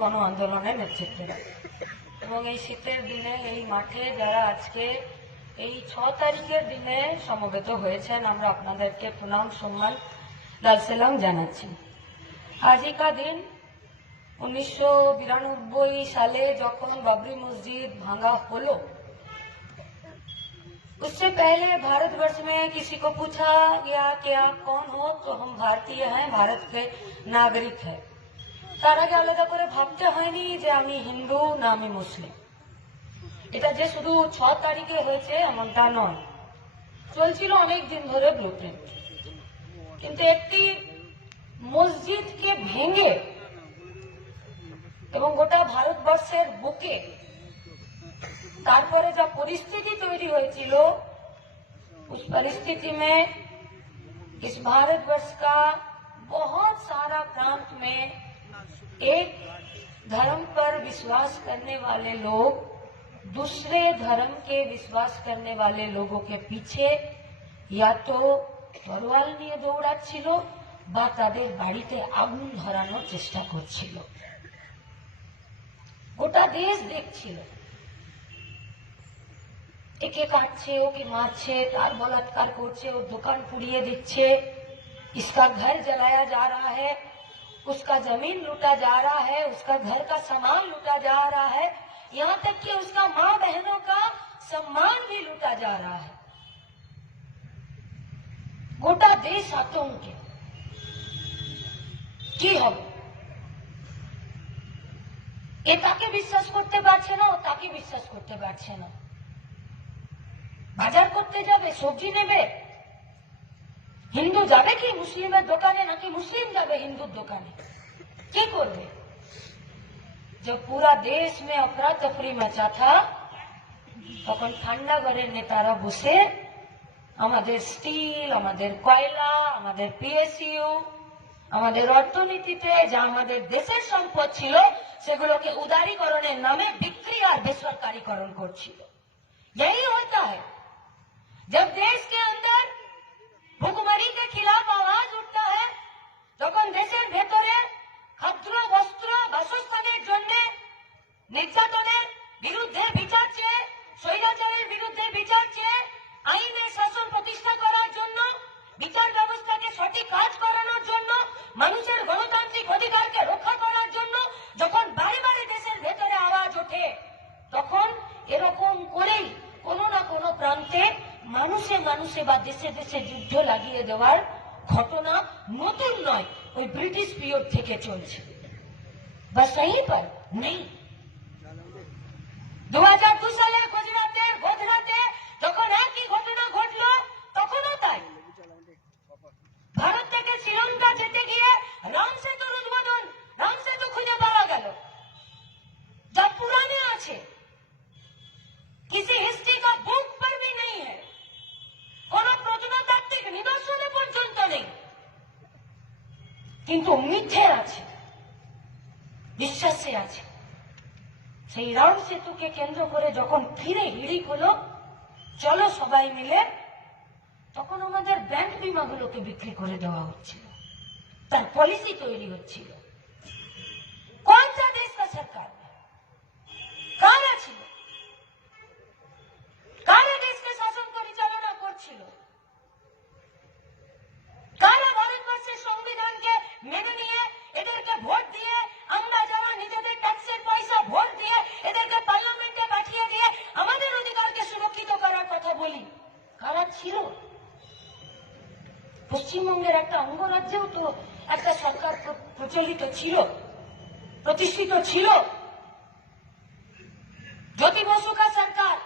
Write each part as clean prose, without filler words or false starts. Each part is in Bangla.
গণ আন্দোলনের নেতৃত্ব দেয়। এবং এই শীতের দিনে এই মাঠে যারা আজকে এই 6 তারিখের দিনে সমবেত হয়েছেন, আমরা আপনাদেরকে প্রণাম সম্মান লাল সালাম জানাচ্ছি। আজই কা দিন 1992 সালে যখন বাবরি মসজিদ भांगा হলো, उससे पहले भारतवर्ष में किसी को पूछा गया कि आप कौन हो, तो हम भारतीय हैं, भारत के नागरिक हैं। তার আগে আলাদা করে ভাবতে হয়নি যে আমি হিন্দু না আমি মুসলিম। এটা যে শুধু 6 তারিখে হয়েছে এমনটা নয়, চলছিল অনেক দিন ধরে ব্লুপ্রিন্ট। কিন্তু একটি মসজিদকে ভেঙে এবং গোটা ভারতবর্ষের বুকে तारपरे जो परिस्थिति तैरी हुई, उस परिस्थिति में इस भारतवर्ष का बहुत सारा प्रांत में एक धर्म पर विश्वास करने वाले लोग दूसरे धर्म के विश्वास करने वाले लोगों के पीछे या तो तरोयाल निये दौड़ाच्छिलो बा तादेर बाड़ीते आगुन धरानोर चेष्टा करछिलो। गोटा देश देखछिलो एके काटছে, ओके मारছে, तार बलात्कार करছে, और दुकान पुड़िए दिच्छे, इसका घर जलाया जा रहा है, उसका जमीन लूटा जा रहा है, उसका घर का सामान लूटा जा रहा है, यहाँ तक कि उसका माँ बहनों का सम्मान भी लूटा जा रहा है। गोटा देश आतंक কি হবে? এ তাকে বিশ্বাস করতে পারছে না, ও তাকে বিশ্বাস করতে পারছে না। বাজার করতে যাবে, সবজি নেবে, হিন্দু যাবে কি মুসলিমের দোকানে, নাকি মুসলিম যাবে হিন্দুর দোকানে? কি করবে? जब पूरा देश में अफरा तफरी मचा था, তখন ঠান্ডা ঘরের নেতারা বসে আমাদের স্টিল, আমাদের কয়লা, আমাদের পিএসইউ, আমাদের অর্থনীতিতে যা আমাদের দেশের সম্পদ ছিল সেগুলোকে উদারীকরণের নামে বিক্রি আর বেসরকারীকরণ করছিল। यही होता है जब देश के अंदर भुखमरी के खिलाफ आवाज उठता है, तखन देशेर भेतरे खाद्य वस्त्र बासस्थानेर जन्य निर्यातनेर बिरुद्धे विचार चेये, स्वैराचारेर बिरुद्धे विचार चेये, आईनेर शासन प्रतिष्ठा करार जन्य, বিচার ব্যবস্থাকে সঠিক কাজ করানোর জন্য, মানুষের গণতান্ত্রিক অধিকারকে রক্ষা করার জন্য যখন বারে বারে দেশের ভেতরে আওয়াজ ওঠে, তখন এরকম করেই কোনো না কোনো প্রান্তে মানুষে মানুষে বা দেশে দেশে যুদ্ধ লাগিয়ে দেওয়ার ঘটনা নতুন নয়, ওই ব্রিটিশ পিরিয়ড থেকে চলছে। বাস यहीं पर नहीं। 2002 সালে গুজরাটের গোধরাতে যখন একই ঘটনা ঘটলো, তখনও তাই। ভারত থেকে শ্রীলঙ্কা যেতে গিয়ে রাম সেতুর উদ্বোধন, রাম সেতু খুঁজে পাওয়া গেল, যা পুরানে আছে, किसी हिस्ट्री का बुक पर भी नहीं है, কোনো প্রত্নতাত্ত্বিক নিদর্শনে পর্যন্ত নেই, কিন্তু মিথ্যে আছে, বিশ্বাসে আছে। সেই রাম সেতুকে কেন্দ্র করে যখন ফিরে হিড়িক হলো, চলো সবাই মিলে, তখন আমাদের ব্যাংক বিমাগুলোকে বিক্রি করে দেওয়া হচ্ছিল, তার পলিসি তৈরি হচ্ছিল। কোন সা দেশ কা সরকার কারা ছিল, কারা দেশকে শাসন পরিচালনা করছিল, কারা ভারতবর্ষের সংবিধানকে মেনে নিয়ে এদেরকে ভোট দিয়ে, আমরা যারা নিজেদের ট্যাক্সের পয়সা ভোট দিয়ে এদেরকে পার্লামেন্টে পাঠিয়ে দিয়ে আমাদের অধিকারকে সুরক্ষিত করার কথা বলি, কারা ছিল? পশ্চিমবঙ্গের একটা অঙ্গরাজ্যেও তো একটা সরকার প্রচলিত ছিল, প্রতিষ্ঠিত ছিল। ज्योति बसु का सरकार,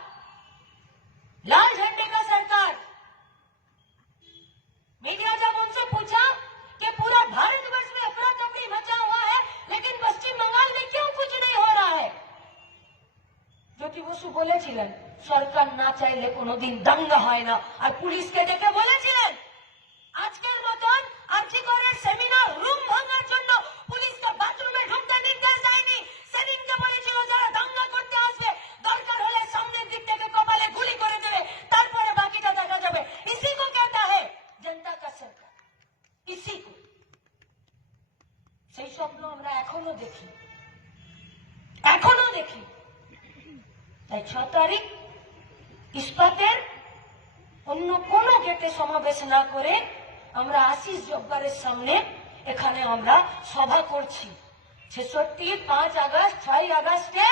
लाल झंडे का सरकार। मीडिया जब उनसे पूछा कि पूरा भारतवर्ष में अफरा तफरी मचा हुआ है, लेकिन पश्चिम बंगाल में क्यों कुछ नहीं हो रहा है, ज्योति बसु বলেছিলেন সরকার না চাইলে কোনোদিন দাঙ্গা হয় না, আর পুলিশকে ডেকে বলেছিলেন আজকের মতন আর্থিকরের সেমিনার রুম ভাঙার জন্য পুলিশকে বাথরুমে ঢুকতে নির্দেশ দেয়নি, সেদিনকে বলেছিল যারা দাঙ্গা করতে আসবে দরকার হলে সামনের দিক থেকে কপালে গুলি করে দেবে, তারপরে বাকিটা দেখা যাবে। इसी को कहता है जनता का सरकार, इसी को। সেই স্বপ্ন আমরা এখনো দেখি। এখনো দেখি। তাই 6 তারিখ ইস্পাতের অন্য কোনো গেটে সমাবেশ না করে আমরা আশিস জব্বারের সামনে এখানে আমরা সভা করছি। 66, 5 আগস্ট, 6 আগস্টে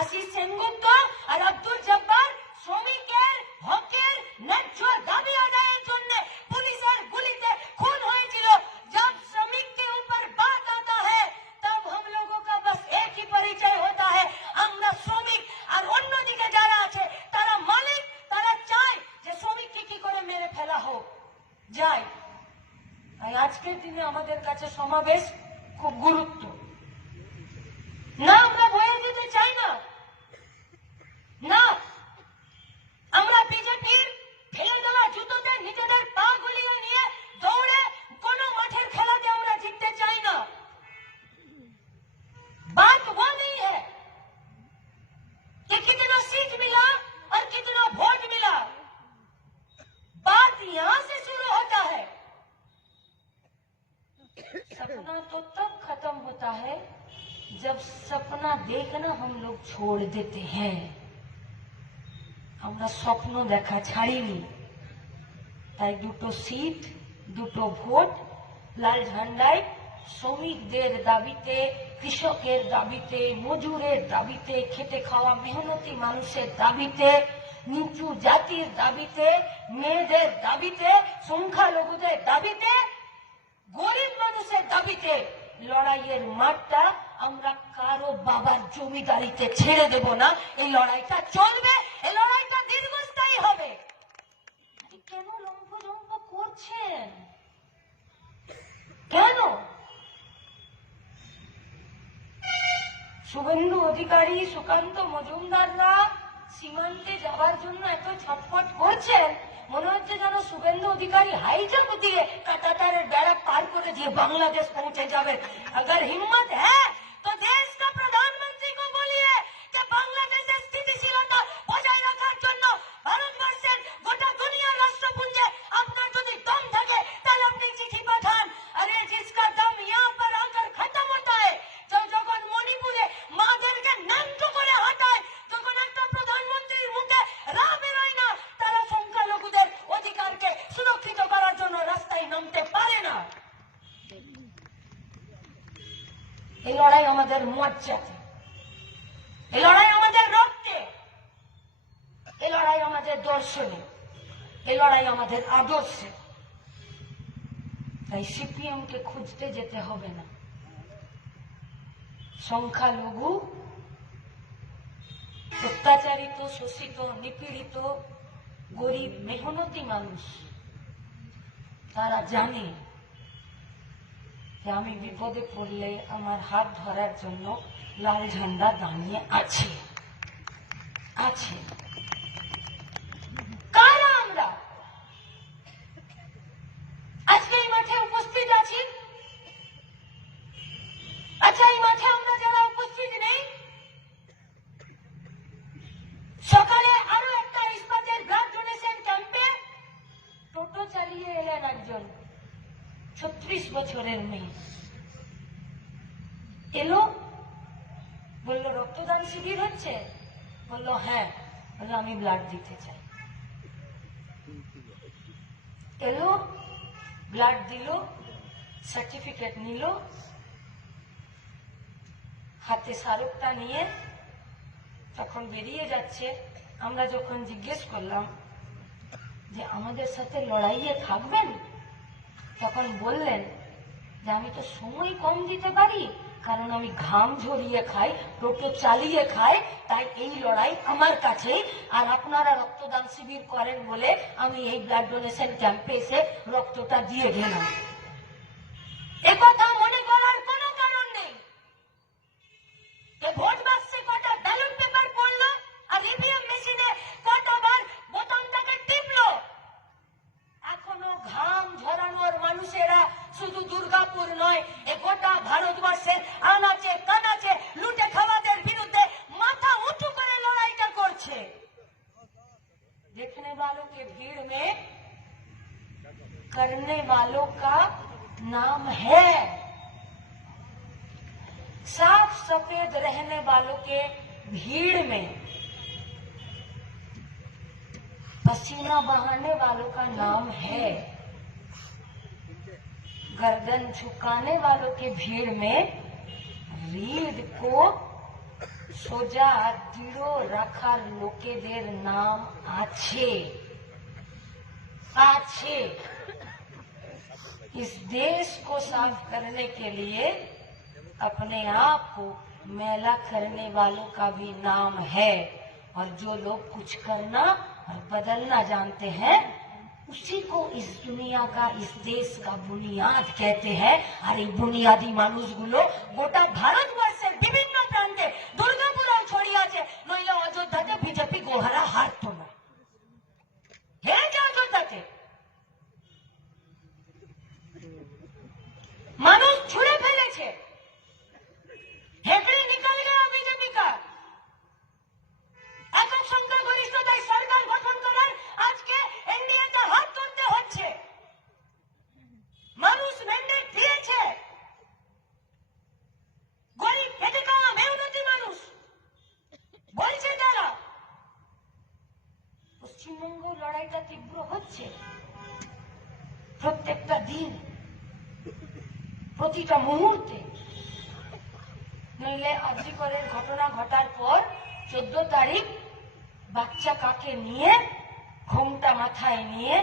আশিস সেনগুপ্ত আর আব্দুল জব্বার শ্রমিকের হকের ন্যায্য দাবি আদায়ের জন্য পুলিশের গুলিতে খুন হয়েছিল। जब श्रमिक के ऊपर बात आता है तब हम लोगों का बस एक ही परिचय होता है, আমরা শ্রমিক। আর অন্যদিকে যারা আছে তারা মালিক, তারা চায় যে শ্রমিককে কি করে মেরে ফেলা হোক যায়। তাই আজকের দিনে আমাদের কাছে সমাবেশ খুব গুরুত্ব না। আমরা বয়ে দিতে চাই না, না আমরা বিজেপির ফেলে দেওয়া জুতোতে নিজেদের পা গুলিয়ে নিয়ে দৌড়ে কোনো মাঠের খেলাতে আমরা জিততে চাই না। बात वो नहीं है कि कितना सीट मिला और कितना वोट मिला, बात यहां से शुरू होता है। सपना तो तब खत्म होता है जब सपना देखना हम लोग छोड़ देते हैं। আমরা স্বপ্ন দেখা ছাড়িনি। তাই দুটো সিট, দুটো ভোট, লাল ঝান্ডায় শ্রমিকদের দাবিতে, কৃষকের দাবিতে, মজুরের দাবিতে, খেটে খাওয়া মেহনতি মানুষের দাবিতে, নিচু জাতির দাবিতে, মেয়েদের দাবিতে, সংখ্যালঘুদের দাবিতে, গরিব মানুষের দাবিতে লড়াইয়ের মাঠটা আমরা কারো বাবার জমিদারিতে ছেড়ে দেব না। এই লড়াইটা চলবে, এই লড়াইটা দীর্ঘস্থায়ী হবে। কেন লম্ফজম্প করছেন? কেন? শুভেন্দু অধিকারী, সুকান্ত মজুমদাররা সীমান্তে যাওয়ার জন্য এত ছটফট করছেন, মনে হচ্ছে যেন শুভেন্দু অধিকারী হাইজাক দিয়ে কাটাতারের বেড়া পার করে দিয়ে बांग्लादेश पहुंचे जावे। अगर हिम्मत है तो देश का प्रधानमंत्री को बोलिए कि बांग्लादेशेर स्थितिशीलता बजाय রাখার জন্য ভারতবর্ষের গোটা দুনিয়ার রাষ্ট্রপুঞ্জে আপনার যদি দম থাকে তাহলে আপনি চিঠি পাঠান। अरे जिसका दम यहाँ पर आकर खत्म होता है, যখন মণিপুরে মাদেরকে ন্যাংটো করে হাঁটায়, তখন একটা প্রধানমন্ত্রীর মুখে রাহ বেরোয় না, তারা সংখ্যালঘুদের অধিকারকে সুরক্ষিত করার জন্য রাস্তায় নামতে পারে না। এই লড়াই আমাদের মজ্জাতে, এই লড়াই আমাদের রক্তে, এই লড়াই আমাদের দর্শনে, এই লড়াই আমাদের আদর্শে। তাই সিপিএম কে খুঁজতে যেতে হবে না। সংখ্যালঘু, অত্যাচারিত, শোষিত, নিপীড়িত, গরিব, মেহনতি মানুষ তারা জানে যে আমি বিপদে পড়লে আমার হাত ধরার জন্য লাল ঝান্ডা দাঁড়িয়ে আছে। কারা আমরা আজকে এই মাঠে উপস্থিত আছি? আচ্ছা, এই মাঠে আমরা যারা উপস্থিত নেই, সকালে আরো একটা ইস্পাতের ব্লাড ডোনেশন ক্যাম্পে টোটো চালিয়ে এলেন একজন 36 বছরের মেয়ে। এলো, বললো রক্তদান শিবির হচ্ছে, বললো হ্যাঁ, বললো আমি ব্লাড দিতে চাই। এলো, ব্লাড দিল, সার্টিফিকেট নিল, হাতে স্মারকটা নিয়ে তখন বেরিয়ে যাচ্ছে। আমরা যখন জিজ্ঞেস করলাম যে আমাদের সাথে লড়াইয়ে থাকবেন, তখন বললেন যে আমি তো সময় কম দিতে পারি, কারণ আমি ঘাম ঝরিয়ে খাই, টোটো চালিয়ে খাই, তাই এই লড়াই আমার কাছেই। আর আপনারা রক্তদান শিবির করেন বলে আমি এই ব্লাড ডোনেশন ক্যাম্পে এসে রক্তটা দিয়ে গেলাম। একথা মনে করার কোনো কারণ নেই। ভোট বাক্সে কটা ব্যালট পেপার পড়লো আর ইভিএম মেশিনে কতবার বোতামটাকে টিপলো। এখনো ঘাম ঝরানোর মানুষেরা শুধু দুর্গাপুর নয়, এ গোটা ভারতবর্ষের আনাচে কানাচে লুটে খাওয়াদের বিরুদ্ধে মাথা উঁচু করে লড়াইটা করছে। देखने वालों के भीड़ में करने वालों का सफेद रहने वालों के भीड़ में पसीना बहाने वालों का नाम है, गर्दन झुकाने वालों के भीड़ में रीढ़ को सोजा दृढ़ রাখার লোকেদের नाम আছে। इस देश को साफ करने के लिए अपने आप को मैला करने वालों का भी नाम है, और जो लोग कुछ करना और बदलना जानते हैं उसी को इस दुनिया का, इस देश का बुनियाद कहते हैं। और ये बुनियादी মানুষগুলো গোটা ভারতবর্ষের বিভিন্ন প্রান্তে দুর্গাপুরেও ছড়িয়ে আছে, নইলে অযোধ্যাতে বিজেপি গোহারা হারতো না। হেরেছে অযোধ্যাতে, মানুষ ছুড়ে ফেলেছে, হেঁকড়ে নিকাল গেল বিজেপি का। একক সংখ্যাগরিষ্ঠতায় সরকার গঠন করার আজকে এনডিএতে হাত ধরতে হচ্ছে। মানুষ ম্যান্ডেট দিয়েছে, গরিব খেটে খাওয়া মেহনতি মানুষ বলছে তারা। পশ্চিমবঙ্গ লড়াইটা তীব্র হচ্ছে প্রত্যেকটা দিন, প্রতিটা মুহূর্তে। নইলে আর্যিকরের ঘটনা ঘটার পর 14 তারিখ বাচ্চা কাকে নিয়ে ঘোমটা মাথায় নিয়ে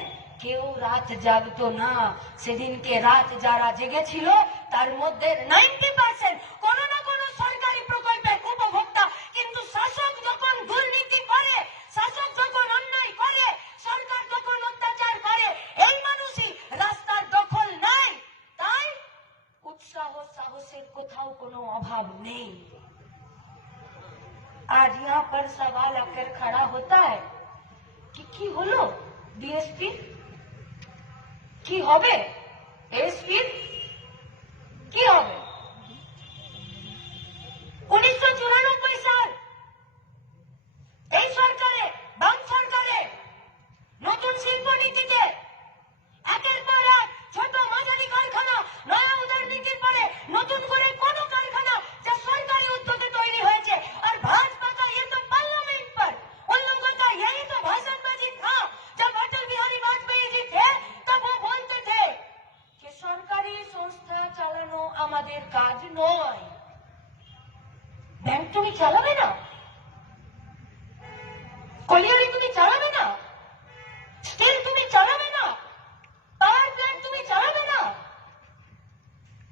কেউ রাত জাগতো না। সেদিনকে রাত যারা জেগেছিল তার মধ্যে 90% কোনো না কোনো সরকারি প্রকল্পের উপভোক্তা। কিন্তু শাসক যখন দুর্নীতি করে, শাসক যখন অন্যায় করে, সরকার যখন অত্যাচার করে, এই মানুষই রাস্তার দখল নেয়। তাই উৎসাহ সাহসের কোথাও কোনো অভাব নেই। आज यहाँ पर सवाल आकर खड़ा होता है कि হলো ডিএসপি, কি হবে এসপি, কি হবে? 1994 সাল এই সরকারে, বাম সরকারে নতুন শিল্প নীতিতে একের পর এক ছোট মাঝারি কারখানা, নয়া উদার নীতির পরে নতুন করে কোন কারখানা যা সরকারি উদ্যোগে তৈরি হয়েছে। আর भाजपा का ये तो पार्लियामेंट पर उन लोगों का यही तो भाषणबाजी था। जब अटल बिहारी वाजपेयी जी थे तब वो बोलते थे कि सरकारी संस्था চালানো আমাদের কাজ নয়। ব্যাংক তুমি চালাবে না, কলিয়ারি তুমি চালাবে না, স্টিল তুমি চালাবে না, पावर प्लांट तुम्हें चलावे ना,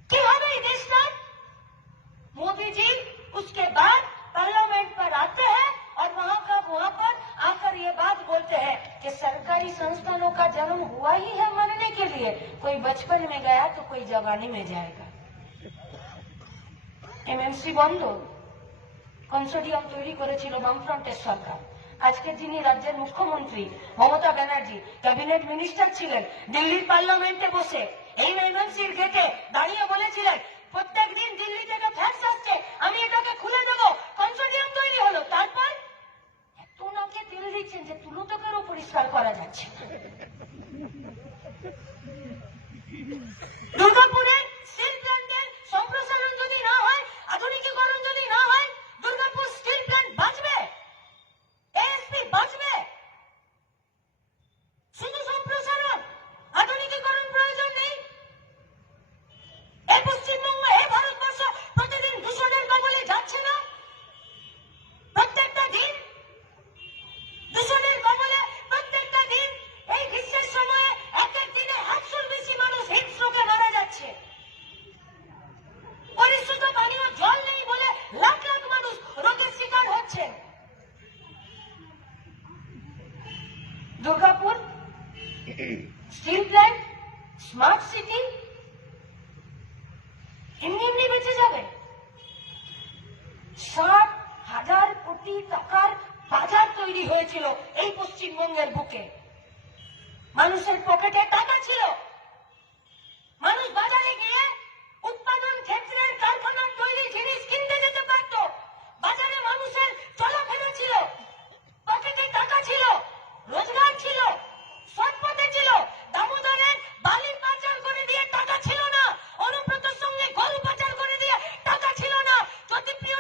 क्या होगा ये देश का? मोदी जी उसके बाद पार्लियामेंट पर आते हैं और वहां पर आकर ये बात बोलते हैं कि सरकारी संस्थानों का जन्म हुआ ही है मरने के लिए। कोई बचपन में गया तो कोई जवानी में जाएगा। एमएमसी बंद, कंसोर्टियम তৈরি করেছিল বামফ্রন্টের সরকার। আজকে যিনি রাজ্যের মুখ্যমন্ত্রী মমতা ব্যানার্জি ক্যাবিনেট মিনিস্টার ছিলেন, দিল্লির পার্লামেন্টে বসে এই এমএমসির গেটে দাঁড়িয়ে বলেছিলেন প্রত্যেক দিন দিল্লি থেকে ফ্যাক্স আসছে, আমি এটাকে খুলে দেব। কনসোর্টিয়াম তৈরি হলো, তারপর এত নাকে তেল দিচ্ছেন যে তুলোটাকেও পরিষ্কার করা যাচ্ছে। দুর্গাপুরে স্টিল প্ল্যান্টের সম্প্রসারণ যদি না হয়, আধুনিকীকরণ যদি না হয়, দুর্গাপুর স্টিল প্ল্যান্ট বাঁচবে? এএসপি বাঁচবে? শুধু সম্প্রসারণ, আধুনিকীকরণ প্রয়োজন নেই? এই পশ্চিমবঙ্গ, এই ভারতবর্ষ প্রতিদিন দূষণের কবলে যাচ্ছে না? প্রত্যেকটা দিন দূষণের কবলে, প্রত্যেকটা দিন এই গ্রীষ্মের সময়ে এক এক দিনে 100 বেশি মানুষ হিটস্ট্রোকে মারা যাচ্ছে। পরিশুদ্ধ পানীয় জল নেই বলে লাখ লাখ মানুষ রোগের শিকার হচ্ছে। Durgapur steel plant, smart city এমনি এমনি বেঁচে যাবে? 60,000 কোটি টাকার বাজার তৈরি হয়েছিল এই পশ্চিমবঙ্গের বুকে। মানুষের পকেটে টাকা ছিল, মানুষ বাজারে গিয়ে উৎপাদন ক্ষেত্রের কারখানার তৈরি জিনিস কিনতে যেতে পারত। বাজারে মানুষের চলাফেরা ছিল, পকেটে টাকা ছিল, রোজগার ছিল, সৎপথে ছিল। দামোদরের বালি পাচার করে দিয়ে টাকা ছিল না, অনুব্রতর সঙ্গে গরু পাচার করে দিয়ে টাকা ছিল না, জ্যোতিপ্রিয়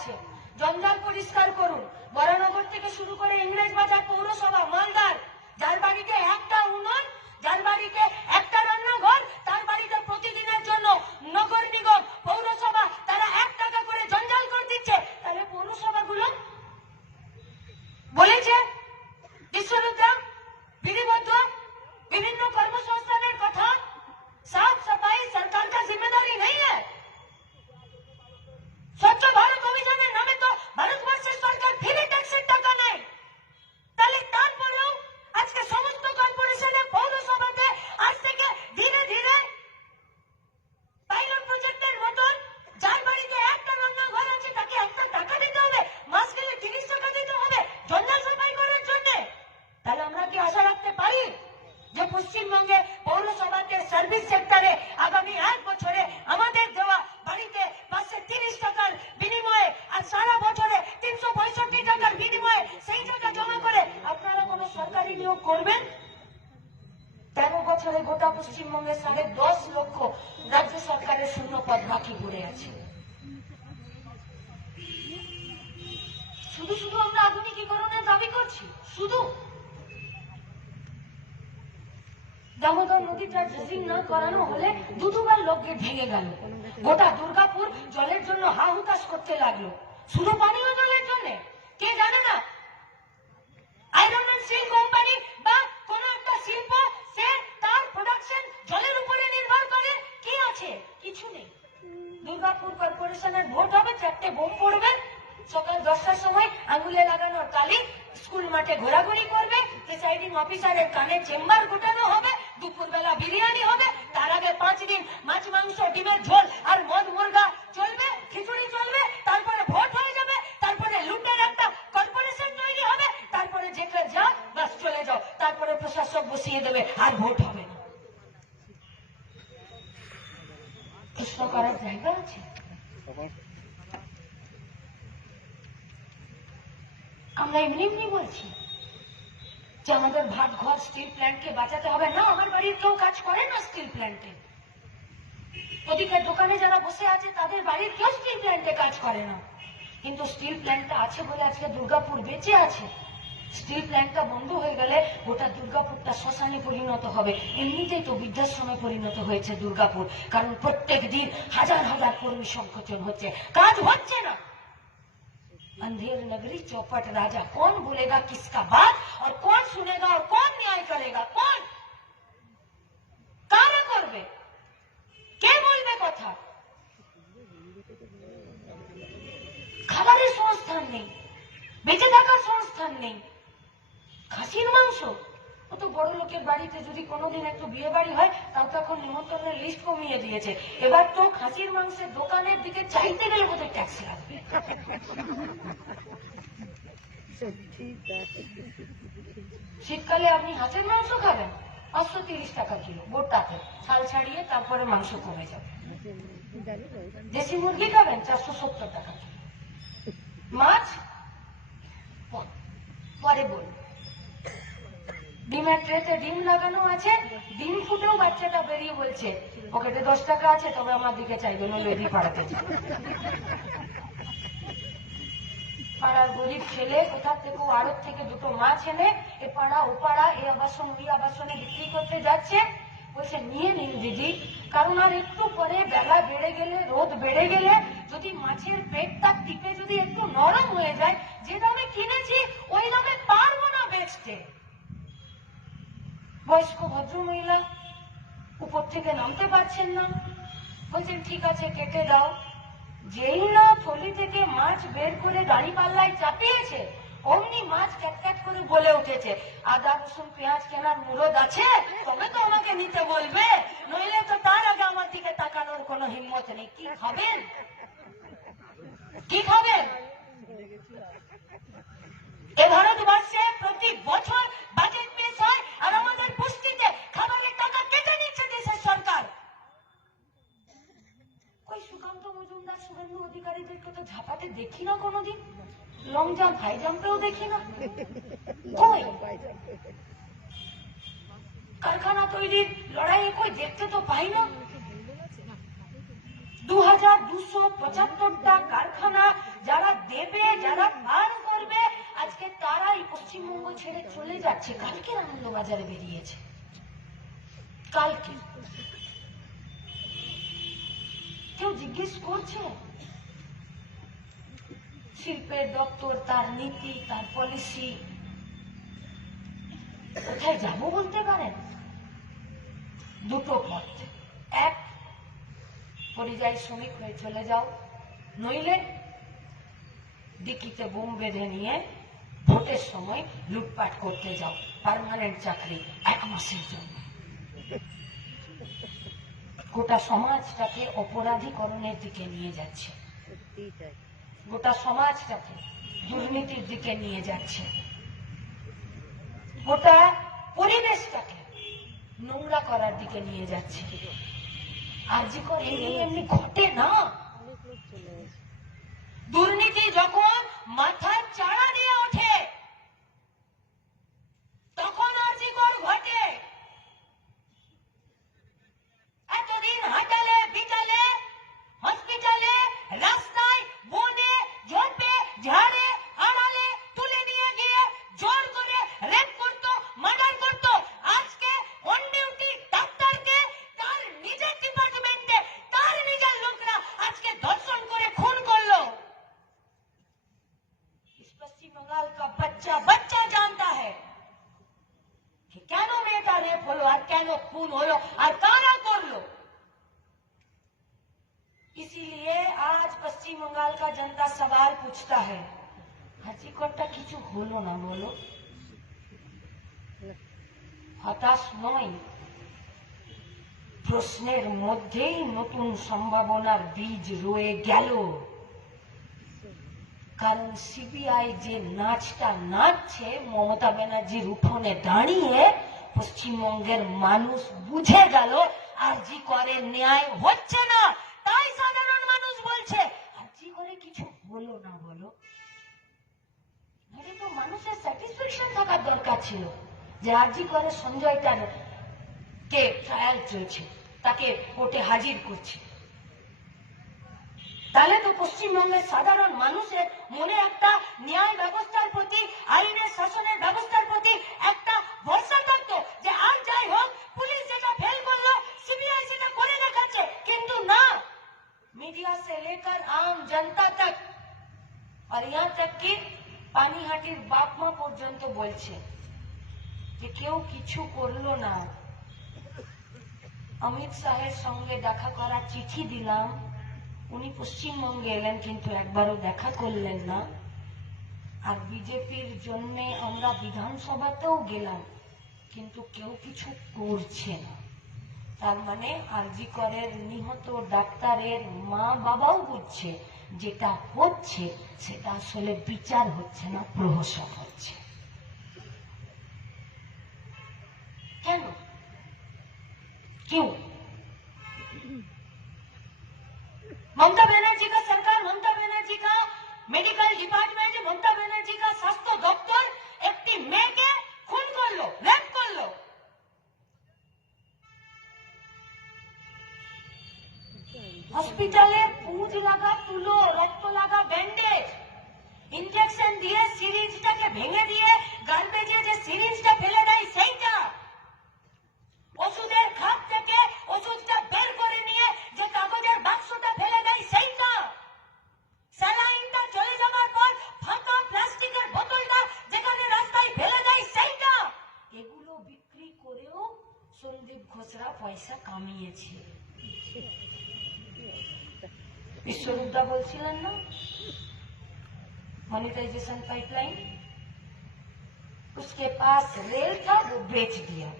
আছে, জঞ্জাল পরিষ্কার করুন। বরানগর থেকে শুরু করে ইংরেজ বাজার পৌরসভা, মালদার, যার বাড়িতে একটা উনুন, যার বাড়িতে একটা রান্নাঘর, তার বাড়িতে প্রতিদিনের জন্য নগর নিগম, পৌরসভা তারা 1 টাকা করে জঞ্জাল করে দিচ্ছে। তাহলে পৌরসভাগুলো বলেছে বিশ্ববিদ্যালয় विधिबद्ध विभिन्न कर्मसंस्थान कथा, साफ सफाई सरकार का जिम्मेदारी नहीं है। स्वच्छ भारत अभियान नामे तो भारतवर्षের সরকার ফিরে ট্যাক্সের টাকা নেয়। তাহলে তারপরেও আজকে সমস্ত কর্পোরেশনের পৌরসভাতে আজ থেকে ধীরে ধীরে পাইলট প্রজেক্টের মতন যার বাড়িতে একটা রান্নাঘর আছে তাকে 1 টাকা দিতে হবে, মাস গেলে 30 টাকা দিতে হবে জঞ্জাল সাফাই করার জন্য। তাহলে আমরা কি আশা রাখতে পারি যে পশ্চিমবঙ্গে পৌরসভাতে সার্ভিস সেক্টরে আগামী 1 বছরে আমাদের দেওয়া বাড়িতে 530 টাকার বিনিময়ে আর সারা বছরে 365 টাকার বিনিময়ে সেই টাকা জমা করে আপনারা কোনো সরকারি নিয়োগ করবেন? 13 বছরে গোটা পশ্চিমবঙ্গে 10.5 লক্ষ রাজ্য সরকারের শূন্য পদ বাকি পড়ে আছে। শুধু শুধু আমরা আধুনিকীকরণের দাবি করছি, শুধু দামোদর নদীটা ড্রেজিং না করানো হলে দুবার লোকগেট ভেঙে গেল, গোটা দুর্গাপুর জলের জন্য হা হুতাশ করতে লাগলো, শুধু পানীয় জলের জন্য। কে জানে না আয়রন এন্ড স্টিল কোম্পানি বা কোন একটা শিল্প সে তার প্রোডাকশন জলের উপরে নির্ভর করে? কি আছে? কিছু নেই। দুর্গাপুর কর্পোরেশনের ভোট হবে, 4টে বোম পড়বে, সকাল 10টার সময় আঙুলে লাগানোর কালি স্কুল মাঠে ঘোরাঘুরি করবে, প্রিসাইডিং অফিসারের কানে চেম্বার গোটানো হবে, দুপুরবেলা বিরিয়ানি হবে, তার আগে 5 দিন মাছ মাংস ডিমের ঝোল আর মদ মুরগা চলবে, খিচুড়ি চলবে, তারপরে ভোট হয়ে যাবে, তারপরে লুটের একটা কর্পোরেশন তৈরি হবে, তারপরে যেতে যা বাস চলে যাও, তারপরে প্রশাসক বসিয়ে দেবে আর ভোট হবে না। প্রশ্ন করার জায়গা আছে? আমরা এমনি এমনি বলছি যে আমাদের ভাত ঘর স্টিল প্ল্যান্টকে বাঁচাতে হবে না। আমার বাড়ির কেউ কাজ করে না স্টিল প্ল্যান্টে, ওদিকে দোকানে যারা বসে আছে তাদের বাড়ির কেউ স্টিল প্ল্যান্টে কাজ করে না, কিন্তু স্টিল প্ল্যান্টটা আছে বলে আজকে দুর্গাপুর বেঁচে আছে। স্টিল প্ল্যান্টটা বন্ধ হয়ে গেলে গোটা দুর্গাপুরটা শ্মশানে পরিণত হবে। এমনিতেই তো বৃদ্ধাশ্রমে পরিণত হয়েছে দুর্গাপুর, কারণ প্রত্যেক দিন হাজার হাজার কর্মী সংকোচন হচ্ছে, কাজ হচ্ছে না। अंधेर नगरी चौपट राजा, कौन बोलेगा किसका बात और कौन सुनेगा और कौन न्याय करेगा? कौन कारा करबे? কে বলবে কথা? খাবারের সংস্থান নেই, বেঁচে থাকার সংস্থান নেই। খাসির মাংস, অত বড় লোকের বাড়িতে যদি কোনোদিন একটু বিয়ে বাড়ি হয় তাও তো এখন নিমন্ত্রণের লিস্ট কমিয়ে দিয়েছে। এবার তো খাসির মাংসের দোকানের দিকে চাইতে গেলে বোধহয় ট্যাক্স লাগবে। শীতকালে আপনি হাঁসের মাংস খাবেন 530 টাকা কিলো গোটাতে, ছাল ছাড়িয়ে তারপরে মাংস কমে যাবে। দেশি মুরগি খাবেন 470 টাকা কিলো। মাছ পরে বলুন। ডিমের ট্রেতে ডিম লাগানো আছে, ডিম ফুটেও বাচ্চাটা বেরিয়ে বলছে পকেটে 10 টাকা আছে, তবে আমার দিকে চাইবে না, লেডি পাড়াতে চাই। পাড়ার গরিব ছেলে কোথা থেকে আড়ত থেকে 2টো মাছ এনে এ পাড়া ও পাড়া এই আবাসন ওই আবাসনে বিক্রি করতে যাচ্ছে। বলছে নিয়ে নিন দিদি, কারণ আর একটু পরে বেলা বেড়ে গেলে, রোদ বেড়ে গেলে যদি মাছের পেটটা টিপে যদি একটু নরম হয়ে যায়, যে দামে কিনেছি ওই দামে পারবো না বেচতে। বয়স্ক ভদ্র মহিলা উপর থেকে নামতে পারছেন না, বলছেন ঠিক আছে কেটে দাও। যেই না থলি থেকে মাছ বের করে গাড়ি পাল্লায় চাপিয়েছে, অমনি মাছ ক্যাটক্যাট করে বলে উঠেছে, আদা রসুন পেঁয়াজ কেনার মুরদ আছে? তবে তো আমাকে নিতে বলবে, নইলে তো তার আগে আমার দিকে তাকানোর কোনো হিম্মত নেই। কি খাবেন? কি খাবেন? এ ভারতবর্ষে প্রতি বছর বাজেট পেশ হয় আর আমাদের পুষ্টিতে খাবারের টাকা কেটে নিচ্ছে দেশের সরকার। কই সুকান্ত মজুমদার, শুভেন্দু অধিকারীদেরকে তো ঝাঁপাতে দেখি না কোনোদিন, লং জাম্প হাই জাম্পেও দেখি না। কই কারখানা তৈরির লড়াইয়ে কই দেখতে তো পাই না। 2275টা কারখানা যারা দেবে, যারা পান করবে, আজকে তারাই পশ্চিমবঙ্গ ছেড়ে চলে যাচ্ছে। কালকে আনন্দবাজারে বেরিয়েছে, কালকে কেউ জিজ্ঞেস করছে? শিল্পের দপ্তর, তার নীতি, তার পলিসি কোথায় যাবো বলতে পারেন? দুটো পথ, এক পরিযায়ী শ্রমিক হয়ে চলে যাও, নইলে ডিকিতে বোম বেঁধে নিয়ে ভোটের সময় লুটপাট করতে যাও, পার্মানেন্ট চাকরি 1 মাসের জন্য। গোটা সমাজটাকে অপরাধীকরণের দিকে নিয়ে যাচ্ছে, গোটা সমাজটাকে দুর্নীতির দিকে নিয়ে যাচ্ছে, গোটা পরিবেশটাকে নোংরা করার দিকে নিয়ে যাচ্ছে। আরজি কর এমনি এমনি ঘটে না। দুর্নীতি যখন মাথার চাড়া দিয়ে ওঠে তখন আরজি কর ঘটে। এতদিন হাঁটালে বিকালে হসপিটালে রাস্তায় বনে ঝোপে ঝাড়ে আড়ালে তুলে নিয়ে গিয়ে জোর করে রেপ করতো, মার্ডার করতো। আজকে অন ডিউটি ডাক্তারকে তার নিজের ডিপার্টমেন্টে তার নিজের লোকরা আজকে ধর্ষণ করে খুন করলো। পশ্চিম बंगाल का बच्चा बच्चा जानता है कि কেন মেয়েটা রেপ হলো আর কেন খুন হলো আর কারা করলো। इसीलिए आज पश्चिम बंगाल का जनता सवाल पूछता है, হাজিকরটা কিছু হলো না বলো? হতাশ নয়, প্রশ্নের মধ্যেই নতুন সম্ভাবনার বীজ রয়ে গেল। কারণ সিবিআই যে নাচটা নাচছে মমতা ব্যানার্জির উঠোনে দাঁড়িয়ে, পশ্চিমবঙ্গের মানুষ বুঝে গেল আরজি করে ন্যায় হচ্ছে না। তাই সাধারণ মানুষ বলছে আরজি করে কিছু হলো না বলো। তো মানুষের স্যাটিসফ্যাকশন থাকার দরকার ছিল যে আরজি করে সঞ্জয়টার কে ট্রায়াল চলছে, তাকে কোর্টে হাজির করছে। তাহলে তো পশ্চিমবঙ্গের সাধারণ মানুষের মনে একটা ন্যায় ব্যবস্থার প্রতি, আইনের শাসনের ব্যবস্থার প্রতি একটা ভরসা থাকতো যে আর যাই হোক পুলিশ যেটা ফেল করলো সিবিআই সেটা করে দেখাচ্ছে। কিন্তু না, मीडिया से लेकर आम जनता तक और यहाँ तक कि পানিহাটির বাপ মা পর্যন্ত বলছে যে কেউ কিছু করলো না। অমিত শাহের সঙ্গে দেখা করার চিঠি দিলাম, উনি পশ্চিমবঙ্গে এলেন কিন্তু একবারও দেখা করলেন না। আর বিজেপির জন্য আমরা বিধানসভাতেও গেলাম কিন্তু কেউ কিছু করছে না। তার মানে আরজি করের নিহত ডাক্তারের মা বাবাও বুঝছে যেটা হচ্ছে সেটা আসলে বিচার হচ্ছে না, প্রহসন হচ্ছে। কেন? क्यों? ममता बनर्जी का सरकार, ममता बनर्जी का मेडिकल डिपार्टमेंट, ममता बनर्जी का स्वास्थ्य दफ्तर একটি মেয়েকে খুন করলো, রেপ করলো। হসপিটালে পুঁজ লাগা তুলো, রক্ত লাগা ব্যান্ডেজ, ইনজেকশন দিয়ে সিরিঞ্জটাকে ভেঙে দিয়ে গার্বেজে যে সিরিঞ্জটা ফেলে দেয় সেইটা, ওষুধের খাপ থেকে ওষুধটা বের করে নিয়ে যে কাগজের বাক্সটা ফেলে দেয় সেইটা, স্যালাইনটা চলে যাবার পর ফাঁকা প্লাস্টিকের বোতলটা যেখানে রাস্তায় ফেলে দেয় সেইটা, এগুলো বিক্রি করেও সন্দীপ ঘোষরা পয়সা কামিয়েছে। বিশ্বরূপদা বলছিলেন না মনিटाइजेशन पाइपलाइन, उसके पास रेल था वो बेच दिया,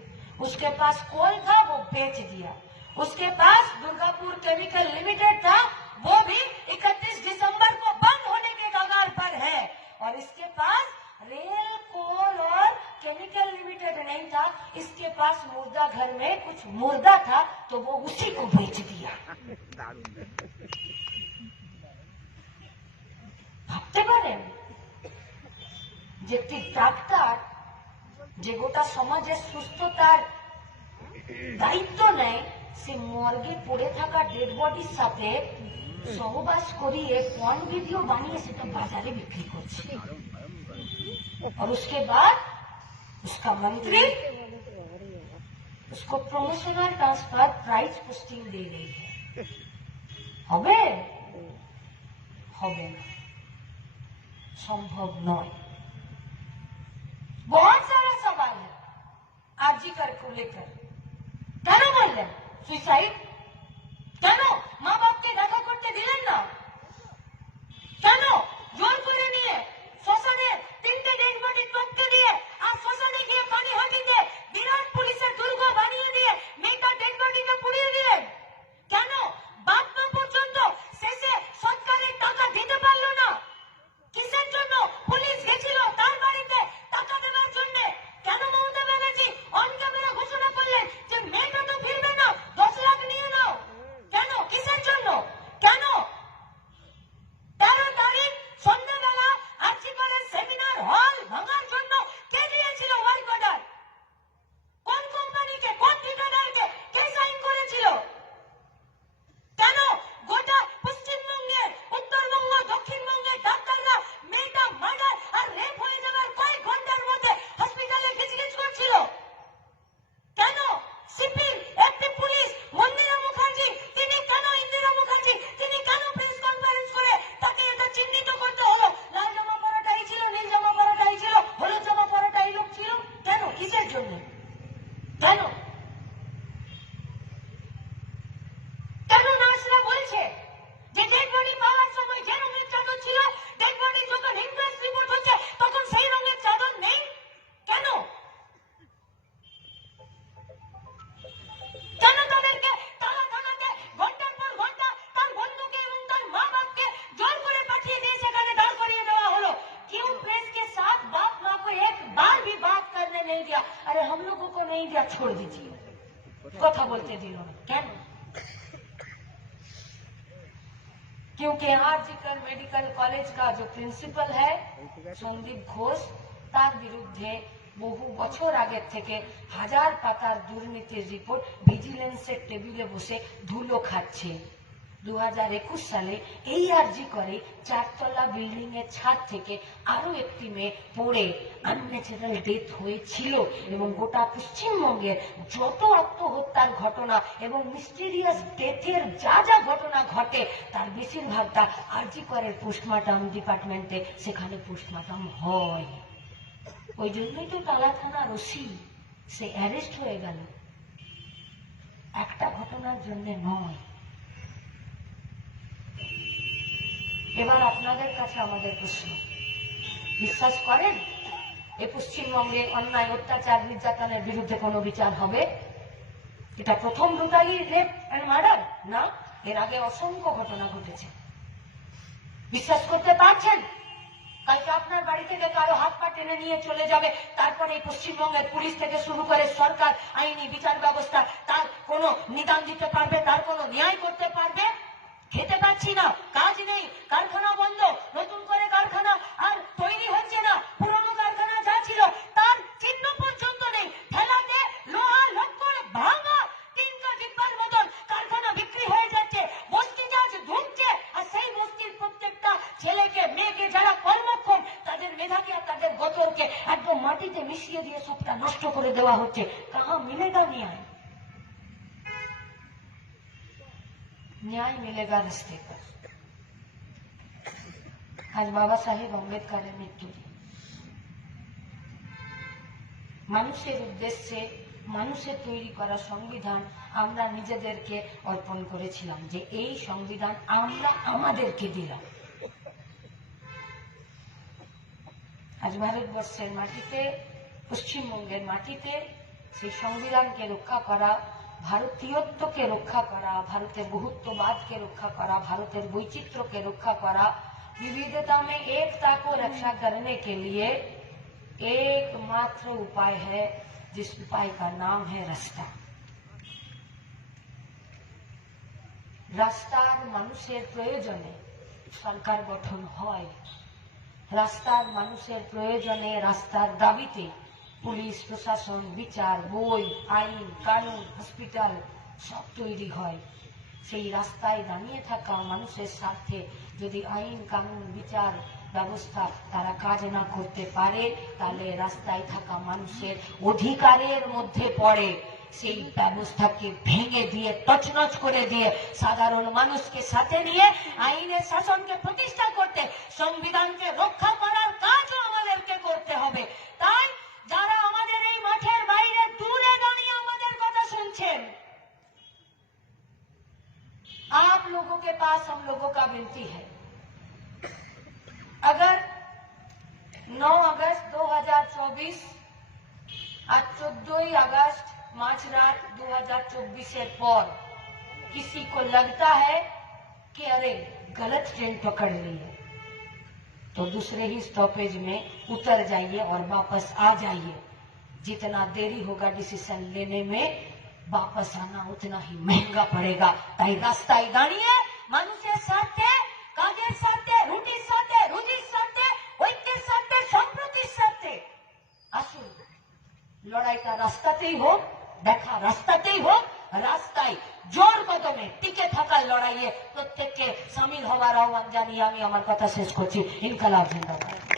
उसके पास कोल था वो बेच दिया, उसके पास दुर्गापुर केमिकल लिमिटेड था वो भी 31 दिसंबर को बंद होने के कगार पर है। और इसके पास रेल कोल और केमिकल लिमिटेड नहीं था, इसके पास मुर्दा घर में कुछ मुर्दा था तो वो उसी को बेच दिया। ভাবতে পারেন যে একটি ডাক্তার যে গোটা সমাজের সুস্থতার দায়িত্ব নেয়, সে মর্গে পড়ে থাকা ডেড বডির সাথে সহবাস করিয়ে পর্ন ভিডিও বানিয়ে সেটা বাজারে বিক্রি করছে और उसके बाद उसका मंत्री उसको प्रमोशनल ट्रांसफर प्राइज पोस्टिंग दे रही है হবে হবে না সম্ভব নয় बहुत सारा सवाल है आरजीकर को लेकर কেন বললেন সুইসাইড কেন মা বাপকে দেখা করতে দিলেন না কেন জোর করে নিয়ে শ্মশানে 3টে ডেড বডি টপকে দিয়ে আর শ্মশানে গিয়ে পানি হাঁটিতে বিরাট পুলিশের দুর্গ বানিয়ে দিয়ে মেয়েটা ডেড বডিটা পুড়িয়ে দিলেন কেন বাপ মা পর্যন্ত শেষে সরকারের টাকা দিতে পারলো না কিসের জন্য পুলিশ গেছিল তার বাড়িতে টাকা দেওয়ার জন্য কেন মমতা ব্যানার্জি অন ক্যামেরা ঘোষণা করলেন যে মেয়েটা তো ফিরবে না 10 লাখ নিয়ে নাও কেন কিসের জন্য কেন 13 তারিখ সন্ধ্যাবেলা আর্চিকলের সেমিনার হল ভাঙার জন্য কে দিয়েছিল ওয়ার্ক অর্ডার কোন কোম্পানিকে কোন ঠিকাদারকে কে সাইন করেছিল কেন গোটা পশ্চিমবঙ্গের উত্তরবঙ্গ দক্ষিণবঙ্গের ডাক্তাররা মেয়েটা মার্ডার আর রেপ হয়ে যাওয়ার কয়েক ঘন্টার মধ্যে হসপিটালে খিচখিচ করছিল কেন সিপির একটি পুলিশ মন্দিরা মুখার্জি তিনি কেন ইন্দিরা মুখার্জি তিনি কেন প্রেস কনফারেন্স করে তাকে এটা চিহ্নিত করতে হলো লাল জামা পরাটাই ছিল নীল জামা পরাটাই ছিল হলুদ জামা পরাটাই লোক ছিল কেন কিসের জন্য কেন কেন নার্সরা বলছে যে ডেড বডি পাওয়ার সময় যে রঙের চাদর ছিল ডেড বডি যখন ইনকোয়েস্ট রিপোর্ট হচ্ছে তখন সেই রঙের চাদর নেই কেন কেন তাদেরকে তালা থানাতে ঘন্টার পর ঘন্টা তার বন্ধুকে এবং তার মা বাপকে জোর করে পাঠিয়ে দিয়ে সেখানে দাঁড় করিয়ে দেওয়া হলো क्यों प्रेस के साथ बाप माँ को एक बार भी बात करने नहीं दिया अरे हम लोगों को नहीं दिया छोड़ दीजिए কথা বলতে দিল না কেন क्योंकि आरजीकर मेडिकल कॉलेज का जो प्रिंसिपल है সন্দীপ ঘোষ তার বিরুদ্ধে বহু বছর আগের থেকে হাজার পাতার দুর্নীতির রিপোর্ট ভিজিলেন্সের টেবিলে বসে ধুলো খাচ্ছে 2021 সালে এই আরজি করে 4তলা বিল্ডিং এর ছাদ থেকে আরো একটি মেয়ে পড়ে আনন্যাচারাল ডেথ হয়েছিল এবং গোটা পশ্চিমবঙ্গের যত আত্মহত্যার ঘটনা এবং মিস্টেরিয়াস ডেথের যা যা ঘটনা ঘটে তার বেশিরভাগটা আরজি করের পোস্টমর্টম ডিপার্টমেন্টে সেখানে পোস্টমর্টম হয় ওই জন্যই তো টালা থানার ওসি সে অ্যারেস্ট হয়ে গেল একটা ঘটনার জন্য নয় এবার আপনাদের কাছে আমাদের প্রশ্ন বিশ্বাস করেন এ পশ্চিমবঙ্গে অন্যায় অত্যাচার নির্যাতনের বিরুদ্ধে কোনো বিচার হবে এটা প্রথম ব্রুটালি রেপ এন্ড মার্ডার না এর আগে অসংখ্য ঘটনা ঘটেছে বিশ্বাস করতে পারছেন কালকে আপনার বাড়ি থেকে কারো হাত পা টেনে নিয়ে চলে যাবে তারপরে এই পশ্চিমবঙ্গের পুলিশ থেকে শুরু করে সরকার আইনি বিচার ব্যবস্থা তার কোনো নিদান দিতে পারবে তার কোনো ন্যায় করতে পারবে খেতে পাচ্ছি না কাজ নেই কারখানা বন্ধ নতুন করে কারখানা আর তৈরি হচ্ছে না পুরনো কারখানা যা ছিল তার চিহ্ন পর্যন্ত নেই ঠেলাতে লোহা লক্কর ভাঙা 3টা ডিব্বার মতন কারখানা বিক্রি হয়ে যাচ্ছে বস্তি জাহাজ ঢুকছে আর সেই বস্তির প্রত্যেকটা ছেলেকে মেয়েকে যারা কর্মক্ষম তাদের মেধাকে আর তাদের গতরকে একদম মাটিতে মিশিয়ে দিয়ে সবটা নষ্ট করে দেওয়া হচ্ছে কাহা মিলেগা ন্যায় न्याय मिलेगा रास्ते पर आज बाबा साहेब अम्बेडकरेর মৃত্যু মানুষের উদ্দেশ্যে মানুষের তৈরি করা সংবিধান আমরা নিজেদেরকে অর্পণ করেছিলাম যে এই সংবিধান আমরা আমাদেরকে দিলাম আজ ভারতবর্ষের মাটিতে পশ্চিমবঙ্গের মাটিতে সেই সংবিধানকে রক্ষা করা भारतीयत्वকে রক্ষা করা ভারতের বহুত্ববাদকে রক্ষা করা ভারতের বৈচিত্র্যকে রক্ষা করা विविधता में एकता को रक्षा करने के लिए एकमात्र उपाय है जिस उपाय का नाम है रास्ता রাস্তার মানুষের প্রয়োজনে সরকার গঠন হয় রাস্তার মানুষের প্রয়োজনে রাস্তার দাবিতে পুলিশ প্রশাসন বিচার বই আইন কানুন হসপিটাল সব তৈরি হয় সেই রাস্তায় দাঁড়িয়ে থাকা মানুষের স্বার্থে যদি আইন কানুন বিচার ব্যবস্থা তারা কাজ না করতে পারে, তাহলে রাস্তায় থাকা মানুষের অধিকারের মধ্যে পড়ে সেই ব্যবস্থাকে ভেঙে দিয়ে তছনছ করে দিয়ে সাধারণ মানুষকে সাথে নিয়ে আইনের শাসনকে প্রতিষ্ঠা করতে, সংবিধানকে রক্ষা করার কাজও আমাদেরকে করতে হবে। তাই যারা আমাদের এই মাঠের বাইরে দূরে দাঁড়িয়ে আমাদের কথা শুনছেন, आप लोगों के पास हम लोगों का विनती है, अगर 9 अगस्त 2024 आज 14 अगस्त माझरात 2024 पर किसी को लगता है कि अरे गलत ट्रेन पकड़ ली है, तो दूसरे ही स्टॉपेज में उतर जाइए और वापस आ जाइए। जितना देरी होगा डिसीजन लेने में, वापस आना उतना ही महंगा पड़ेगा। তাই রাস্তায় দাঁড়িয়ে মানুষের সাথে, কাজের সাথে, রুটির সাথে, রুজির সাথে, ঐক্যের সাথে, সম্প্রীতির সাথে আসুন। লড়াইটা রাস্তাতেই হোক, দেখা রাস্তাতেই হোক, রাস্তায় জোর কদমে টিকে থাকার লড়াইয়ে প্রত্যেককে সামিল হওয়ার আহ্বান জানিয়ে আমি আমার কথা শেষ করছি। ইনকালাব জিন্দাবাদ।